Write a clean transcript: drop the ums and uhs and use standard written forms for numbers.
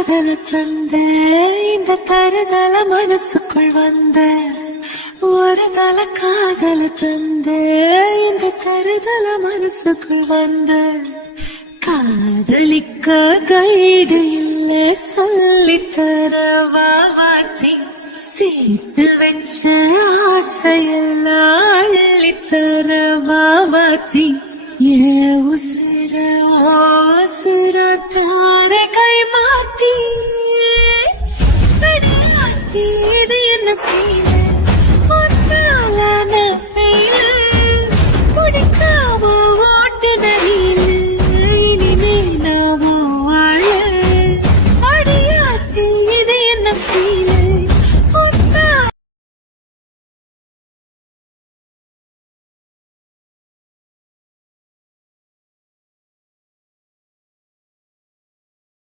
காதல தந்த இந்த தருதல மனசுக்குள் வந்த ஒரு தல காதல தந்த இந்த தருதல மனசுக்குள் வந்த காதலிக்க கைடு இல்ல சொல்லித்தர வாவாத்தி சேர்த்து வச்ச ஆசையெல்லாம் அள்ளித்தர வாவாத்தி ஏ உசுர தார